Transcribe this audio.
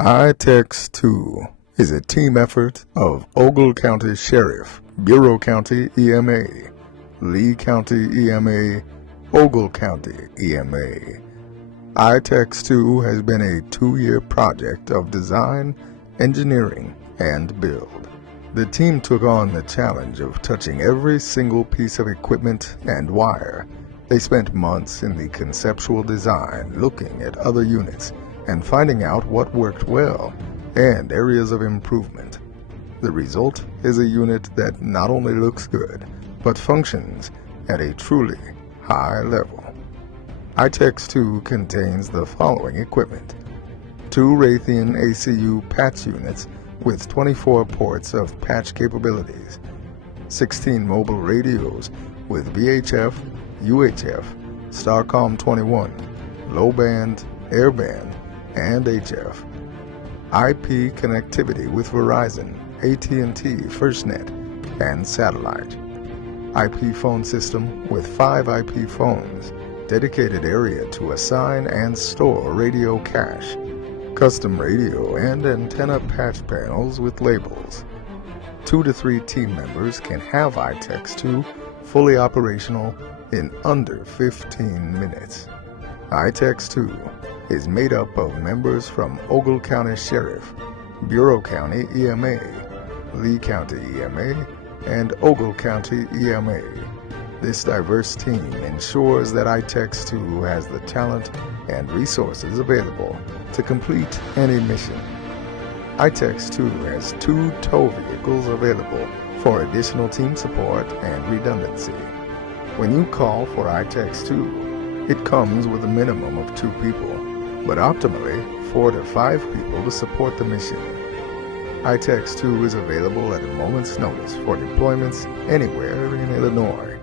ITECS 2 is a team effort of Ogle County Sheriff, Bureau County EMA, Lee County EMA, Ogle County EMA. ITECS 2 has been a 2-year project of design, engineering, and build. The team took on the challenge of touching every single piece of equipment and wire. They spent months in the conceptual design looking at other units and finding out what worked well and areas of improvement. The result is a unit that not only looks good, but functions at a truly high level. ITECS 2 contains the following equipment: 2 Raytheon ACU patch units with 24 ports of patch capabilities, 16 mobile radios with VHF, UHF, Starcom 21, low band, airband, and HF, IP connectivity with Verizon, AT&T, FirstNet, and satellite, IP phone system with 5 IP phones, dedicated area to assign and store radio cache, custom radio and antenna patch panels with labels. 2 to 3 team members can have ITECS 2 fully operational in under 15 minutes. ITECS 2 is made up of members from Ogle County Sheriff, Bureau County EMA, Lee County EMA, and Ogle County EMA. This diverse team ensures that ITECS 2 has the talent and resources available to complete any mission. ITECS 2 has 2 tow vehicles available for additional team support and redundancy. When you call for ITECS 2, it comes with a minimum of 2 people, but optimally 4 to 5 people to support the mission. ITECS 2 is available at a moment's notice for deployments anywhere in Illinois.